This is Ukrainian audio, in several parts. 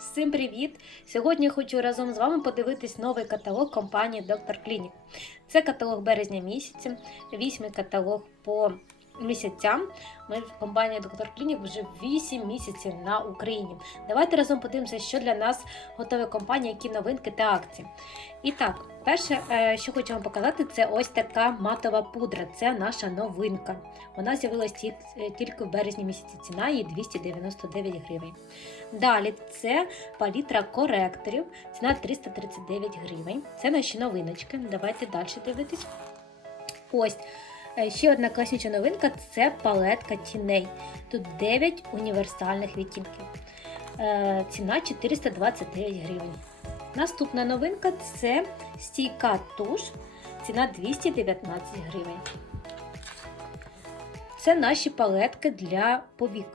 Всім привіт! Сьогодні хочу разом з вами подивитись новий каталог компанії Доктор Клінік. Це каталог березня місяця, вісьмий каталог по місяцям. Ми в компанії Dr. Clinic вже 8 місяців на Україні. Давайте разом подивимося, що для нас готові компанії, які новинки та акції. І так, перше, е, що хочу вам показати, це ось така матова пудра. Це наша новинка. Вона з'явилась е, тільки в березні місяці. Ціна її 299 гривень. Далі це палітра коректорів. Ціна 339 гривень. Це наші новиночки. Давайте далі дивитись. Ось. Е, Ще одна класніча новинка це палетка тіней. Тут 9 універсальних відтінків. Е, Ціна 429 гривень. Наступна новинка це стійка туш. Ціна 219 гривень. Це наші палетки для повік.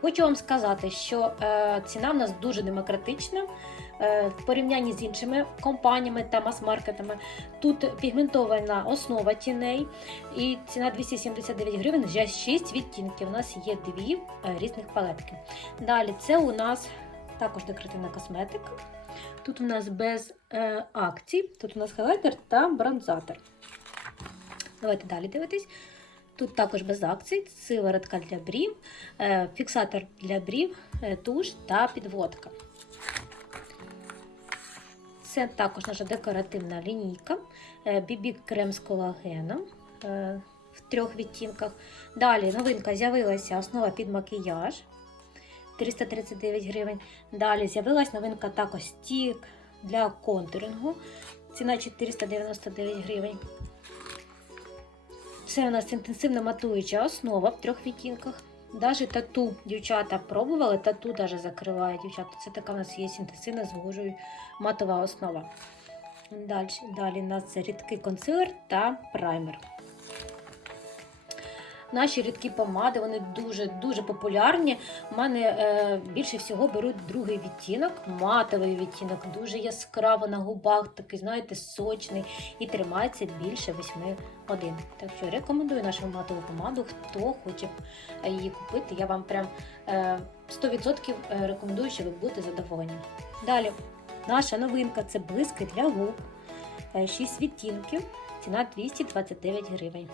Хочу вам сказати, що е, ціна в нас дуже демократична в порівнянні з іншими компаніями та мас-маркетами. Тут пігментована основа тіней і ціна 279 гривень, вже 6 відтінків. У нас є дві е, різних палетки. Далі це у нас також декоративна косметика. Тут у нас без е, акцій, тут у нас хайлайтер та бронзатор. Давайте далі дивитись. Тут також без акцій, сиворотка для брів, е, фіксатор для брів, е, туш та підводка. Це також наша декоративна лінійка, бібі крем з колагеном е, в трьох відтінках. Далі новинка з'явилася основа під макіяж 339 гривень. Далі з'явилася новинка також стік для контурингу. Ціна 499 гривень. Це у нас інтенсивно матуюча основа в трьох відтінках. Даже тату дівчата пробували, тату даже закриває дівчата. Це така у нас є інтенсивна звужує матова основа. Далі, далі у нас рідкий консилер та праймер. Наші рідкі помади, вони дуже-дуже популярні. У мене е, більше всього беруть другий відтінок, матовий відтінок, дуже яскраво на губах, такий, знаєте, сочний і тримається більше 8 годин. Так що рекомендую нашу матову помаду. Хто хоче е, її купити, я вам прям е, 100% рекомендую, що ви будете задоволені. Далі, наша новинка це блиски для губ. 6 відтінків, ціна 229 гривень.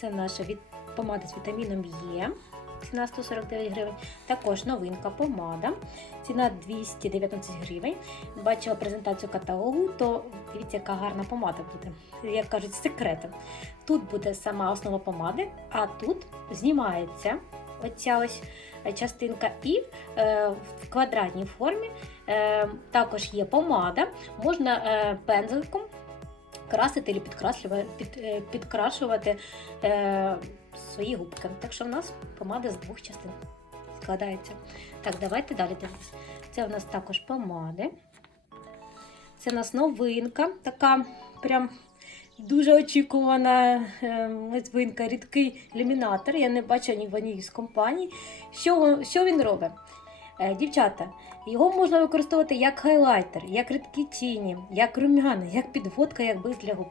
Це наша від... помада з вітаміном Е. Ціна 149 гривень. Також новинка помада. Ціна 219 гривень. Бачила презентацію каталогу, то дивіться, яка гарна помада буде. Як кажуть, секретом. Тут буде сама основа помади, а тут знімається оця ось частинка і е, в квадратній формі е, також є помада. Можна е, пензликом красити або підкраслювати, під, е, підкрашувати е, свої губки. Так що в нас помада з двох частин складається. Так, давайте далі дивитися. Це у нас також помади. Це у нас новинка, така прям дуже очікувана е, новинка, рідкий ілюмінатор. Я не бачу ні в одній з компаній. Що, що він робить? Е, Дівчата, його можна використовувати як хайлайтер, як рідкі тіні, як румяна, як підводка, як блиск для губ.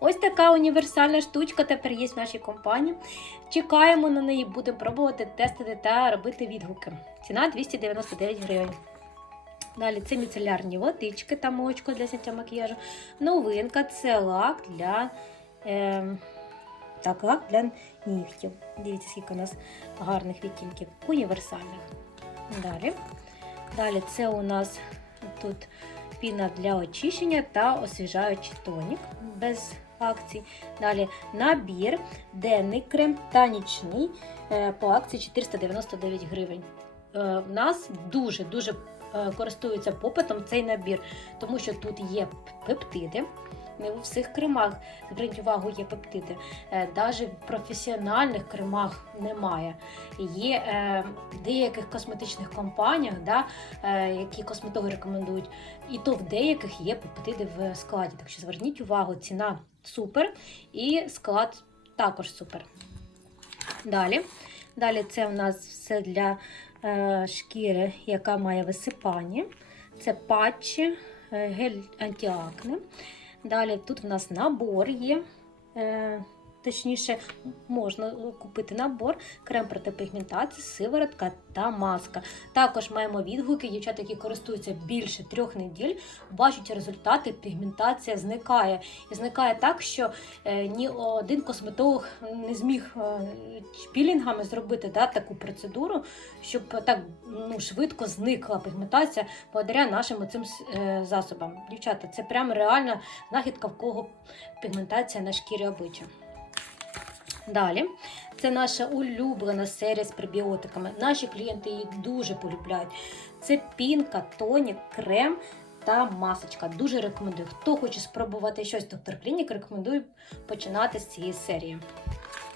Ось така універсальна штучка тепер є в нашій компанії. Чекаємо на неї, будемо пробувати тестити та робити відгуки. Ціна 299 гривень. Далі це міцелярні водички та молочко для зняття макіяжу. Новинка це лак для, е, так, лак для нігтів. Дивіться, скільки у нас гарних відтінків, універсальних. Далі. Далі це у нас тут піна для очищення та освіжаючий тонік без акцій. Далі набір, денний крем та нічний е, по акції 499 гривень. Е, В нас дуже-дуже е, користується попитом цей набір, тому що тут є пептиди. Не у всіх кремах, зверніть увагу, є пептиди. Навіть в професіональних кремах немає. Є е, в деяких косметичних компаніях, да, е, які косметологи рекомендують, і то в деяких є пептиди в складі. Так що зверніть увагу, ціна супер і склад також супер. Далі. Далі це у нас все для е, шкіри, яка має висипання. Це патчі, е, гель антиакне. Далі тут в нас набор є. Точніше, можна купити набор, крем проти пігментації, сиворотка та маска. Також маємо відгуки, дівчата, які користуються більше трьох неділь, бачать результати, пігментація зникає. І зникає так, що е, ні один косметолог не зміг е, пілінгами зробити да, таку процедуру, щоб так ну, швидко зникла пігментація благодаря нашим цим е, засобам. Дівчата, це прямо реальна знахідка, в кого пігментація на шкірі обличчя. Далі, це наша улюблена серія з пребіотиками. Наші клієнти її дуже полюбляють. Це пінка, тонік, крем та масочка. Дуже рекомендую. Хто хоче спробувати щось доктор Клінік, рекомендую починати з цієї серії.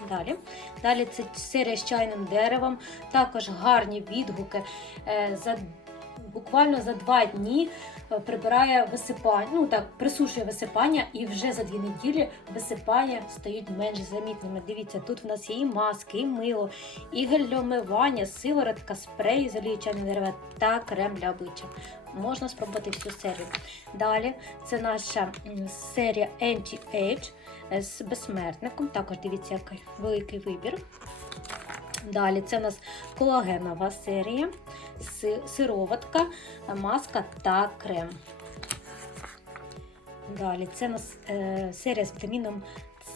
Далі. Далі це серія з чайним деревом. Також гарні відгуки. Е, За, буквально за два дні прибирає висипання, ну так, присушує висипання, і вже за дві неділі висипання стають менш замітними. Дивіться, тут в нас є і маски, і мило, і гель для сиворотка, спрей з олії дерева та крем для обличчя. Можна спробувати всю серію. Далі це наша серія Anti-Age е, з безсмертником. Також дивіться, який великий вибір. Далі це у нас колагенова серія, сироватка, маска та крем. Далі це у нас е, серія з вітаміном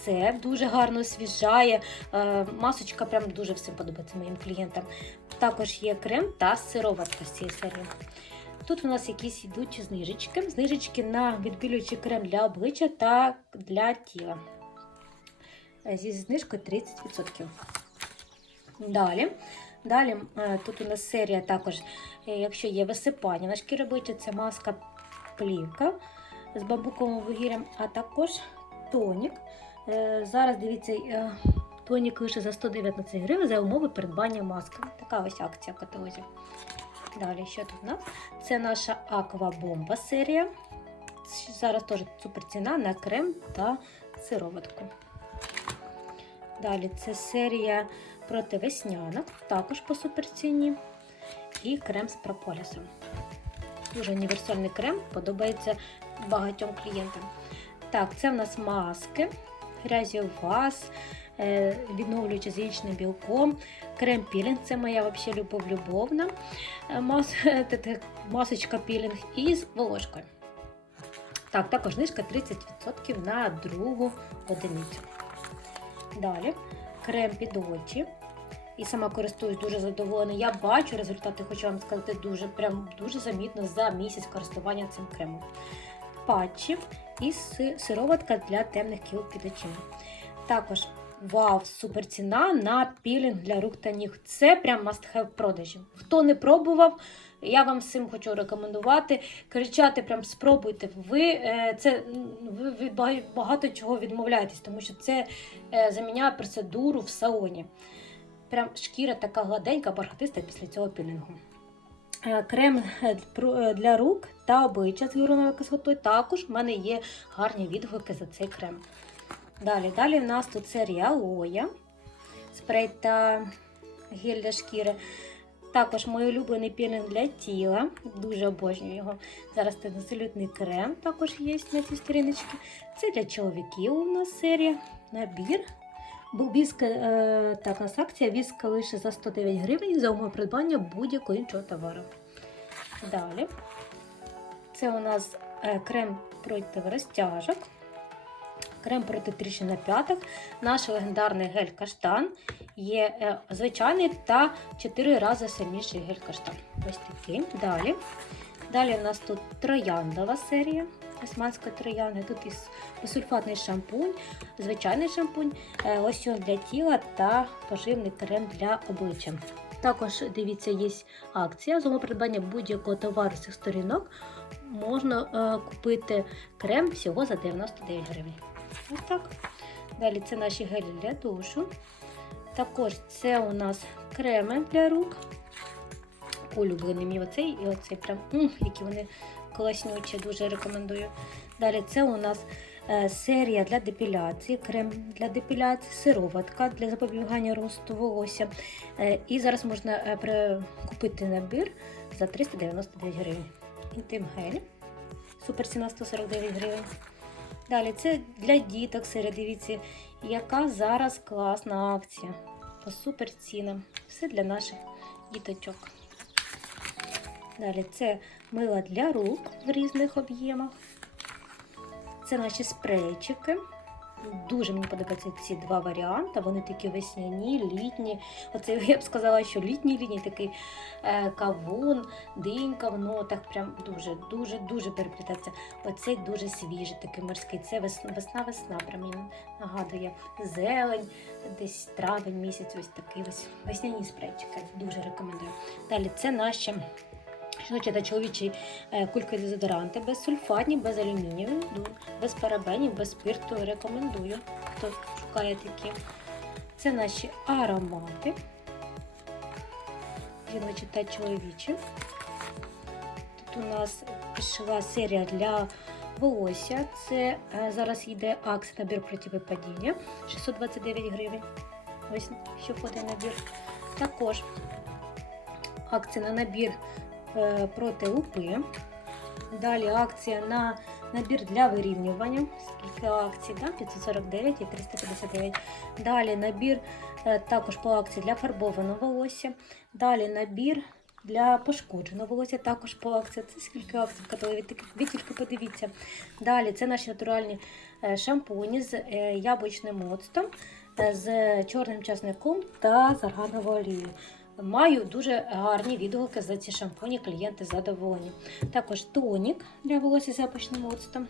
С, дуже гарно освіжає. Е, масочка прям дуже все подобається моїм клієнтам. Також є крем та сироватка з цієї серії. Тут у нас якісь йдуть знижечки. Знижечки на відбілюючий крем для обличчя та для тіла. Е, Зі знижкою 30%. Далі. Далі е, тут у нас серія також, е, якщо є висипання на шкірі обличчя, це маска плівка з бамбуковим вугіллям, а також тонік. Е, Зараз дивіться, тонік лише за 119 гривень за умови придбання маски. Така ось акція в. Далі, що тут у нас? Це наша аквабомба серія. Зараз теж суперціна на крем та сироватку. Далі це серія проти веснянок, також по суперціні. І крем з прополісом. Дуже універсальний крем, подобається багатьом клієнтам. Так, це в нас маски, грязіоваз, е, відновлюючи з яєчним білком, крем пілінг, це моя взагалі любов любовна е, мас, те, масочка пілінг і з волошкою. Так, також знижка 30% на другу одиницю. Далі крем під очі. І сама користуюсь дуже задоволена. Я бачу результати, хочу вам сказати, дуже прям дуже замітно за місяць користування цим кремом. Патчі і сироватка для темних кіл під очима. Також вау, супер ціна на пілінг для рук та ніг. Це прям must have в продажі. Хто не пробував, я вам всім хочу рекомендувати. Кричати, прям спробуйте. Ви е, це ви багато чого відмовляєтесь, тому що це е, заміняє процедуру в салоні. Прям шкіра така гладенька, бархатиста після цього пілінгу. Е, Крем е, е, для рук та обличчя з гіалуроновою кислотою. Також в мене є гарні відгуки за цей крем. Далі, далі в нас тут серія алоя, спрей та гель для шкіри. Також мій улюблений пілінг для тіла. Дуже обожнюю його. Зараз це абсолютний крем також є на цій сторіночці. Це для чоловіків у нас серія. Набір. Був віск, е, так, нас акція віска лише за 109 гривень за умови придбання будь-якого іншого товару. Далі. Це у нас е, крем проти розтяжок. Крем проти тріщин на п'ятах. Наш легендарний гель каштан є е, звичайний та 4 рази сильніший гель каштан. Ось такий. Далі. Далі у нас тут трояндова серія. Османська троянда. Тут і сульфатний шампунь, звичайний шампунь, е, лосьон для тіла та поживний крем для обличчя. Також дивіться, є акція. За придбання будь-якого товару з цих сторінок можна е, купити крем всього за 99 гривень. Ось так. Далі це наші гелі для душу. Також це у нас креми для рук. Улюблений мій оцей і оцей прям, які вони класнючі, дуже рекомендую. Далі це у нас е, серія для депіляції, крем для депіляції, сироватка для запобігання росту волосся. Е, і зараз можна е, купити набір за 399 гривень. Інтим гель. Супер ціна 149 гривень. Далі це для діток серед дивіться, яка зараз класна акція. По супер цінам. Все для наших діточок. Далі це мило для рук в різних об'ємах. Це наші спрейчики. Дуже мені подобаються ці два варіанти. Вони такі весняні, літні. Оце я б сказала, що літній літній такий е, кавун, динька в нотах. Прям дуже, дуже, дуже переплітається. Оцей дуже свіжий, такий морський. Це весна, весна, весна. Прям мені нагадує зелень, десь травень місяць. Ось такий ось весняні спрейчики. Дуже рекомендую. Далі це наші. Жіночі та чоловічі е, кульки дезодоранти без сульфатні, без алюмінію, без парабенів, без спирту. Рекомендую, хто шукає такі. Це наші аромати. Жіночі та чоловічі. Тут у нас пішла серія для волосся. Це е, зараз йде акція набір проти випадіння 629 гривень. Ось що входить набір. Також акція на набір проти лупи. Далі акція на набір для вирівнювання. Скільки акцій? Да? 549 і 359. Далі набір е, також по акції для фарбованого волосся. Далі набір для пошкодженого волосся, також по акції. Це скільки акцій в? Ви тільки- подивіться. Далі це наші натуральні е, шампуні з е, яблучним оцтом, е, з чорним часником та з аргановою олією. Маю дуже гарні відгуки за ці шампуні, клієнти задоволені. Також тонік для волосся з яблучним оцтом.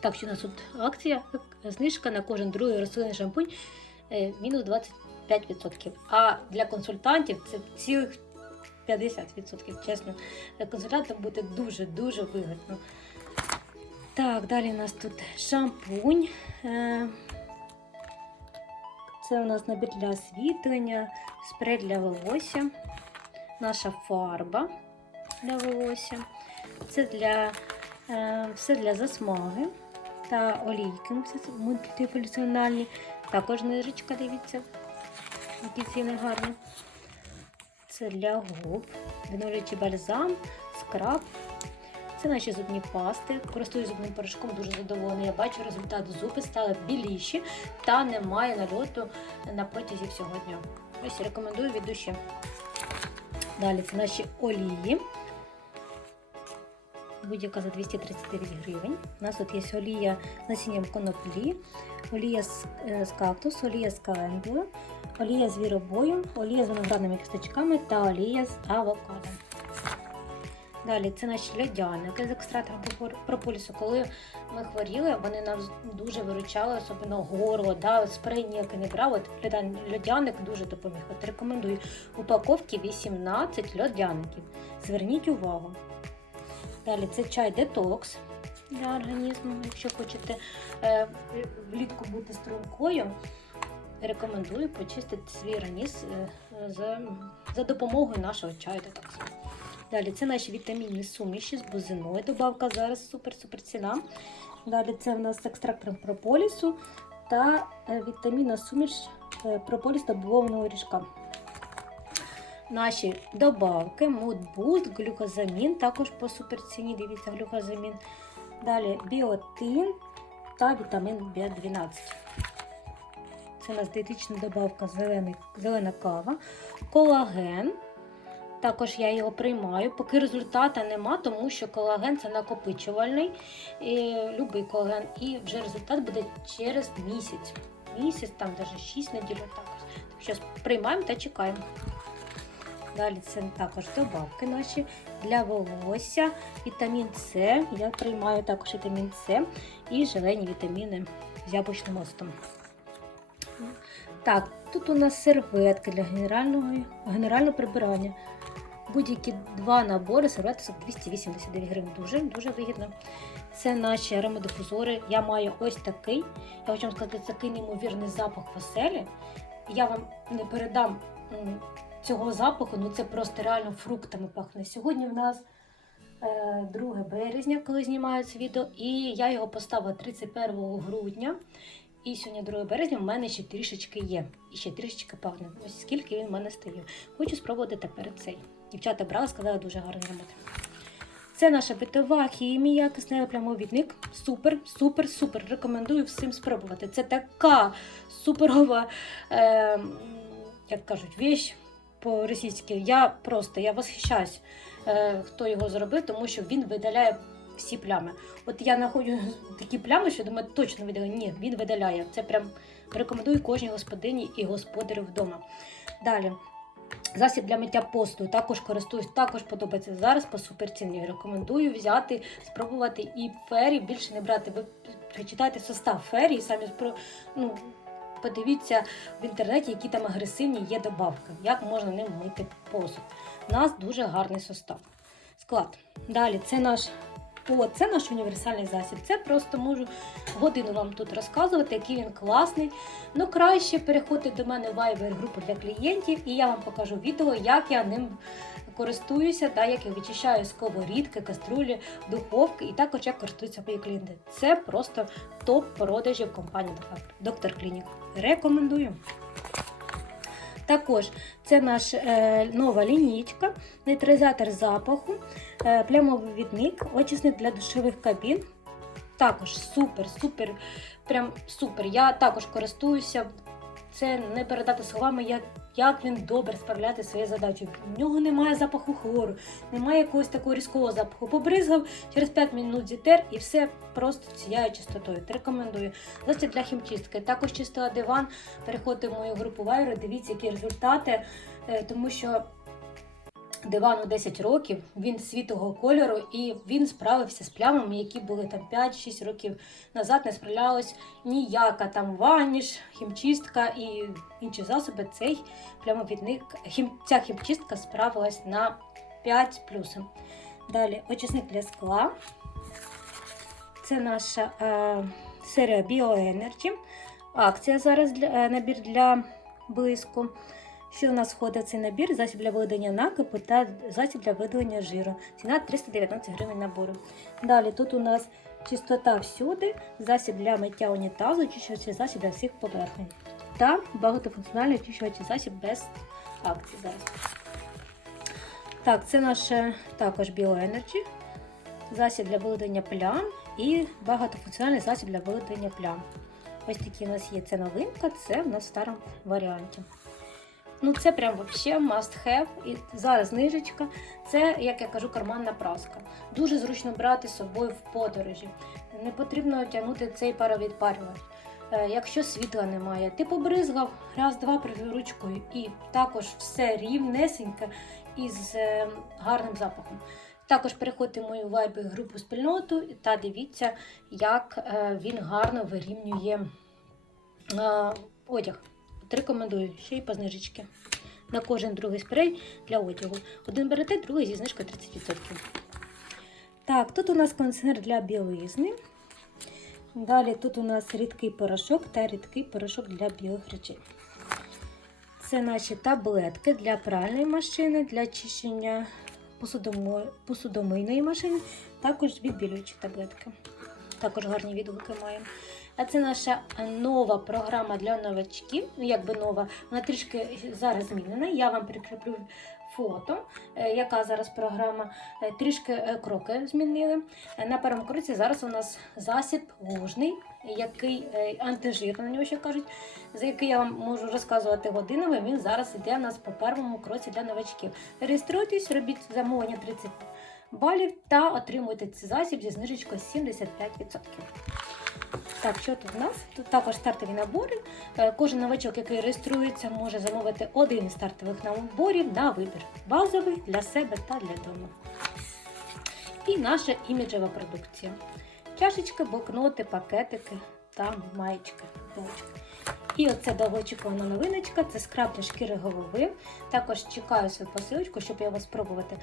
Так що у нас тут акція, знижка на кожен другий рослинний шампунь е, мінус 25%. А для консультантів це цілих 50%. Чесно, консультантам буде дуже-дуже вигідно. Так, далі у нас тут шампунь. Е, Це у нас набір для освітлення, спрей для волосся, наша фарба для волосся. Це для, е, все для засмаги та олійки мультифункціональні. Також нижечка, дивіться, які ціни гарні. Це для губ, відновлюючий бальзам, скраб. Це наші зубні пасти. Користуюсь зубним порошком, дуже задоволена. Я бачу результат. Зуби стали біліші та немає нальоту на протязі всього дня. Ось рекомендую від душі. Далі це наші олії. Будь-яка за 239 гривень. У нас тут є олія з насінням коноплі, олія з, е, з кактус, олія з календула, олія з віробою, олія з виноградними кісточками та олія з авокадо. Далі це наші льодяники з екстрактом пропор- прополісу. Коли ми хворіли, вони нас дуже виручали, особливо горло, да, спрей ніякий не брав. От льодяник дуже допоміг. От рекомендую. Упаковки 18 льодяників. Зверніть увагу. Далі це чай детокс для організму. Якщо хочете е, влітку бути стрункою, рекомендую почистити свій організм е, за, за допомогою нашого чаю детоксу. Далі це наші вітамінні суміші з бузиною. Добавка зараз супер-супер ціна. Далі це в нас з екстрактом прополісу та е, вітамінна суміш е, прополіс та бобового ріжка. Наші добавки, мудбуст, глюкозамін, також по суперціні, дивіться, глюкозамін. Далі біотин та вітамін В12. Це у нас дієтична добавка зелений, зелена кава, колаген. Також я його приймаю, поки результата нема, тому що колаген це накопичувальний, і, любий колаген, і вже результат буде через місяць. Місяць, там навіть 6 неділь також. Так що приймаємо та чекаємо. Далі це також добавки наші для волосся, вітамін С. Я приймаю також вітамін С і зелені вітаміни з яблучним остом. Так, тут у нас серветки для генерального, генерального прибирання. Будь-які два набори серветок за 289 гривень. Дуже дуже вигідно. Це наші аромадифузори. Я маю ось такий. Я хочу вам сказати, такий неймовірний запах веселі. Я вам не передам цього запаху, ну це просто реально фруктами пахне. Сьогодні в нас е, 2 березня, коли знімаю це відео, і я його поставила 31 грудня. І сьогодні 2 березня в мене ще трішечки є. І ще трішечки пахне. Ось скільки він в мене стоїть. Хочу спробувати тепер цей. Дівчата брали, сказали дуже гарний аромат. Це наша битова хімія, кисневий плямовідник. Супер, супер, супер. Рекомендую всім спробувати. Це така суперова, е, як кажуть, віч по-російськи. Я просто я восхищаюсь, е, хто його зробив, тому що він видаляє всі плями. От я знаходжу такі плями, що думаю, точно видаляє. Ні, він видаляє. Це прям рекомендую кожній господині і господарю вдома. Далі. Засіб для миття посту також користуюсь, також подобається зараз по суперціні. Рекомендую взяти, спробувати і фері більше не брати. Ви прочитайте состав фері і самі ну, подивіться в інтернеті, які там агресивні є добавки, як можна ним мити посуд. У нас дуже гарний состав. Склад. Далі це наш. О, це наш універсальний засіб. Це просто можу годину вам тут розказувати, який він класний. Ну, краще переходьте до мене в Viber групу для клієнтів, і я вам покажу відео, як я ним користуюся, та як я вичищаю сковорідки, каструлі, духовки, і також як користуються мої клієнти. Це просто топ продажів компанії Доктор Клінік. Рекомендую. Також це наша е, нова лінійка, нейтралізатор запаху, е, плямовідник, очисник для душових кабін. Також супер, супер, прям супер. Я також користуюся. Це не передати словами, як, як він добре справляти свої задачі. В нього немає запаху хлору, немає якогось такого різкого запаху. Побризгав через 5 минут зітер і все просто сіяє чистотою. Рекомендую. Засіб для хімчистки. Також чистила диван. Переходьте в мою групу Вайру, дивіться, які результати, е, тому що дивану 10 років, він світого кольору, і він справився з плямами, які були там 5-6 років назад. Не справлялась ніяка там ваніш, хімчистка і інші засоби. Цей плямовідник, хім, ця хімчистка справилась на 5 плюсом. Далі очисник для скла. Це наша е, серія BioEnergy. Акція зараз для, е, набір для блиску. Що у нас входить цей набір? Засіб для видалення накипу та засіб для видалення жиру. Ціна 319 гривень набору. Далі тут у нас чистота всюди, засіб для миття унітазу, очищувачий засіб для всіх поверхень. Та багатофункціональний очищувачий засіб без акцій зараз. Так, це наше також BioEnergy. Засіб для видалення плям і багатофункціональний засіб для видалення плям. Ось такі у нас є це новинка, це в нас в старому варіанті. Ну, це прям вообще must have. І зараз знижечка. Це, як я кажу, карманна праска. Дуже зручно брати з собою в подорожі. Не потрібно тягнути цей паровідпарювач. Е, Якщо світла немає, ти побризгав раз-два ручкою і також все рівнесеньке із е, гарним запахом. Також переходьте в мою вайбі групу спільноту та дивіться, як е, він гарно вирівнює одяг. Рекомендую ще й по знижечки. На кожен другий спрей для одягу. Один берете, другий зі знижкою 30%. Так, тут у нас кондиціонер для білизни. Далі тут у нас рідкий порошок та рідкий порошок для білих речей. Це наші таблетки для пральної машини, для посудомо- посудомийної машини, також відбілюючі таблетки. Також гарні відгуки маємо. А це наша нова програма для новачків. Ну, якби нова, вона трішки зараз змінена. Я вам прикріплю фото, е, яка зараз програма. Е, Трішки е, кроки змінили. На першому кроці зараз у нас засіб лужний, який антижир, на нього ще кажуть, за який я вам можу розказувати годинами. Він зараз йде у нас по першому кроці для новачків. Реєструйтесь, робіть замовлення 30 балів та отримуйте цей засіб зі знижечкою 75%. Так, що тут у нас? Тут також стартові набори. Е, Кожен новачок, який реєструється, може замовити один із стартових наборів на вибір. Базовий для себе та для дому. І наша іміджева продукція. Чашечки, блокноти, пакетики та маєчки. І оце довгоочікувана новиночка, це скраб шкіри голови. Також чекаю свою посилочку, щоб його спробувати.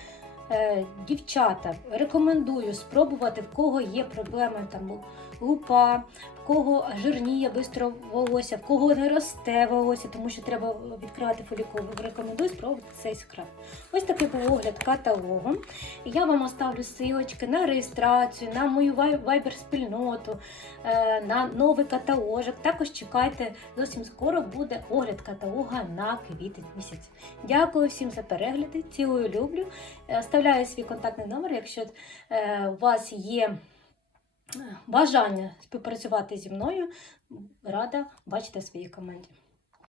Е, дівчата, рекомендую спробувати, в кого є проблеми там лупа, в кого жирніє бистро волосся, в кого не росте волосся, тому що треба відкривати фолікул. Рекомендую спробувати цей скраб. Ось такий був огляд каталогом. Я вам оставлю ссылочки на реєстрацію, на мою вайбер спільноту, е, на новий каталожик. Також чекайте, зовсім скоро буде огляд каталога на квітень місяць. Дякую всім за перегляди, цілую люблю. Оставляю свій контактний номер, якщо е, у вас є е, бажання співпрацювати зі мною, рада бачити в своїй команді.